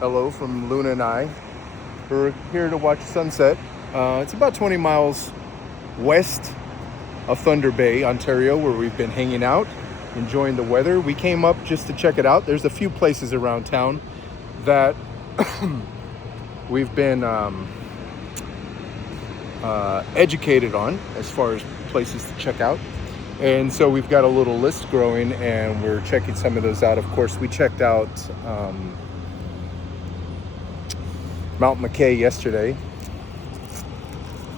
Hello from Luna and I. We're here to watch sunset. It's about 20 miles west of Thunder Bay, Ontario, where we've been hanging out, enjoying the weather. We came up just to check it out. There's a few places around town that we've been educated on as far as places to check out. And so we've got a little list growing and we're checking some of those out. Of course, we checked out Mount McKay yesterday.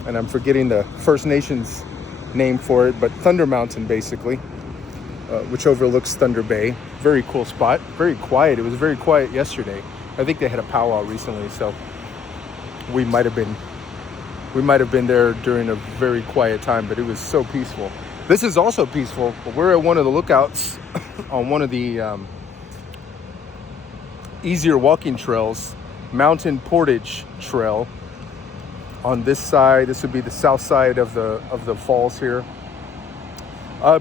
And I'm forgetting the First Nations name for it, but Thunder Mountain basically, which overlooks Thunder Bay. Very cool spot, very quiet. It was very quiet yesterday. I think they had a powwow recently, so we might have been there during a very quiet time, but it was so peaceful. This is also peaceful, but we're at one of the lookouts on one of the easier walking trails, Mountain Portage Trail. On this side, this would be the south side of the falls here,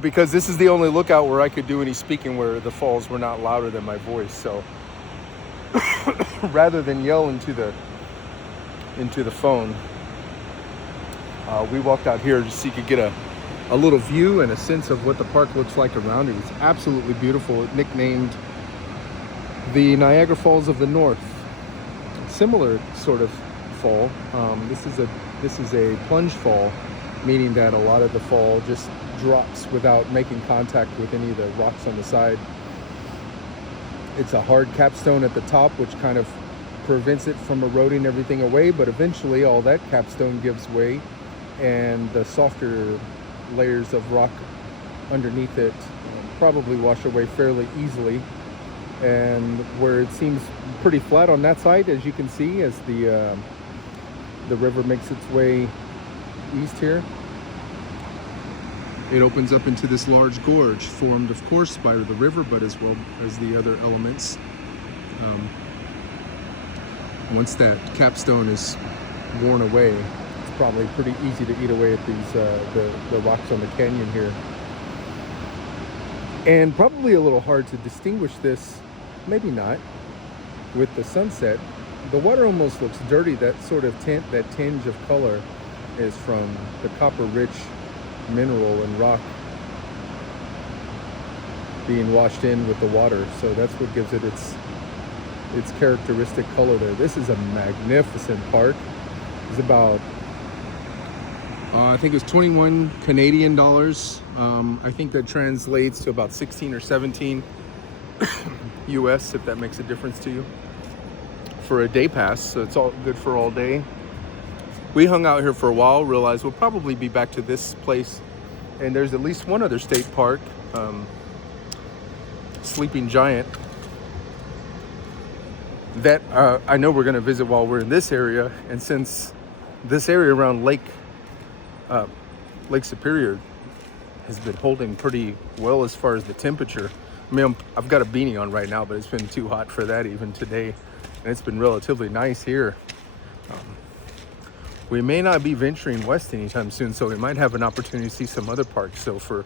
because this is the only lookout where I could do any speaking where the falls were not louder than my voice. So rather than yell into the phone, we walked out here just so you could get a little view and a sense of what the park looks like around it. It's absolutely beautiful. It nicknamed the Niagara Falls of the North. Similar sort of fall. This is a plunge fall, meaning that a lot of the fall just drops without making contact with any of the rocks on the side. It's a hard capstone at the top, which kind of prevents it from eroding everything away, but eventually all that capstone gives way and the softer layers of rock underneath it probably wash away fairly easily. And where it seems pretty flat on that side, as you can see, as the river makes its way east here, it opens up into this large gorge formed, of course, by the river, but as well as the other elements. Once that capstone is worn away, it's probably pretty easy to eat away at these the rocks on the canyon here. And probably a little hard to distinguish this, maybe not, with the sunset. The water almost looks dirty. That sort of that tinge of color is from the copper-rich mineral and rock being washed in with the water. So that's what gives it its characteristic color there. This is a magnificent park. It's about, I think it was 21 Canadian dollars. I think that translates to about 16 or 17 US, if that makes a difference to you, for a day pass. So it's all good for all day. We hung out here for a while, realized we'll probably be back to this place. And there's at least one other state park, Sleeping Giant, that I know we're going to visit while we're in this area. And since this area around Lake Superior has been holding pretty well as far as the temperature. I mean, I've got a beanie on right now, but it's been too hot for that even today. And it's been relatively nice here. We may not be venturing west anytime soon, so we might have an opportunity to see some other parks. So for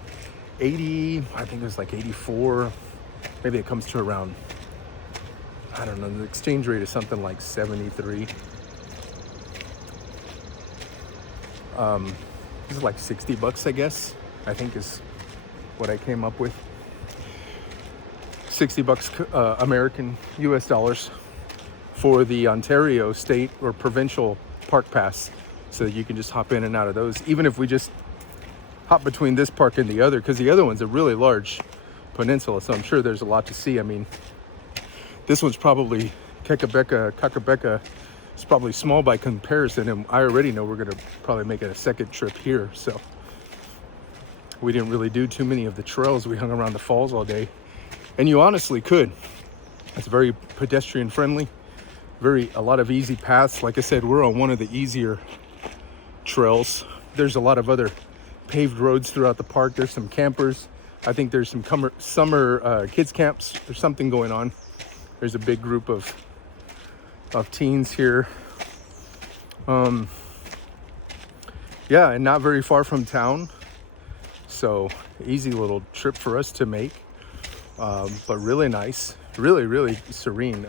80, I think it was like 84, maybe it comes to around, I don't know, the exchange rate is something like 73. This is like $60, I guess, I think is what I came up with. $60 American US dollars for the Ontario state or provincial park pass, so that you can just hop in and out of those, even if we just hop between this park and the other, because the other one's a really large peninsula, so I'm sure there's a lot to see. I mean, this one's probably Kakabeka is probably small by comparison, and I already know we're gonna probably make it a second trip here. So we didn't really do too many of the trails. We hung around the falls all day, and you honestly could. It's very pedestrian friendly, a lot of easy paths. Like I said, we're on one of the easier trails. There's a lot of other paved roads throughout the park. There's some campers. I think there's some summer kids camps. There's something going on. There's a big group of teens here. Yeah, and not very far from town. So easy little trip for us to make. But really nice, really serene.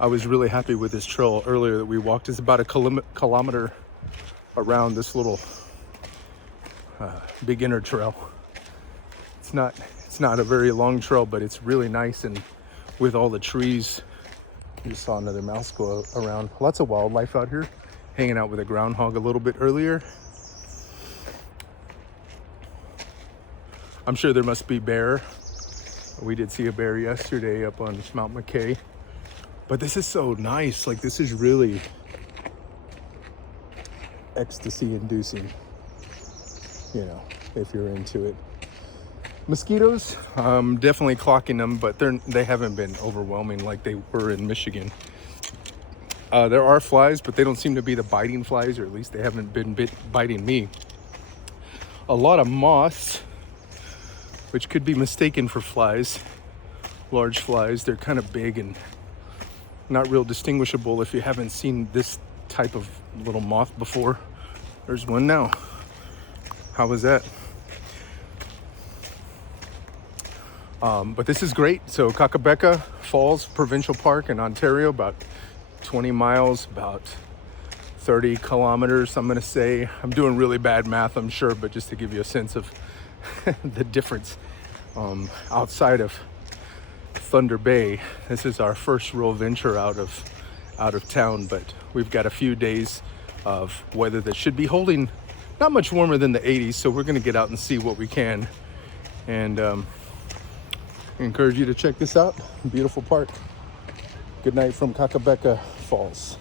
I was really happy with this trail earlier that we walked. It's about a kilometer around this little beginner trail. It's not a very long trail, but it's really nice, and with all the trees. You saw another mouse go around. Lots of wildlife out here. Hanging out with a groundhog a little bit earlier. I'm sure there must be bear. We did see a bear yesterday up on Mount McKay. But this is so nice. Like, this is really ecstasy inducing, you know, if you're into it. Mosquitoes, definitely clocking them, but they haven't been overwhelming like they were in Michigan. There are flies, but they don't seem to be the biting flies, or at least they haven't been biting me. A lot of moths, which could be mistaken for flies, large flies. They're kind of big and not real distinguishable if you haven't seen this type of little moth before. There's one now. How was that? But this is great. So Kakabeka Falls Provincial Park in Ontario, about 20 miles, about 30 kilometers, I'm gonna say. I'm doing really bad math, I'm sure, but just to give you a sense of the difference. Outside of Thunder Bay, this is our first real venture out of town, but we've got a few days of weather that should be holding not much warmer than the 80s, so we're gonna get out and see what we can. And I encourage you to check this out. Beautiful park. Good night from Kakabeka Falls.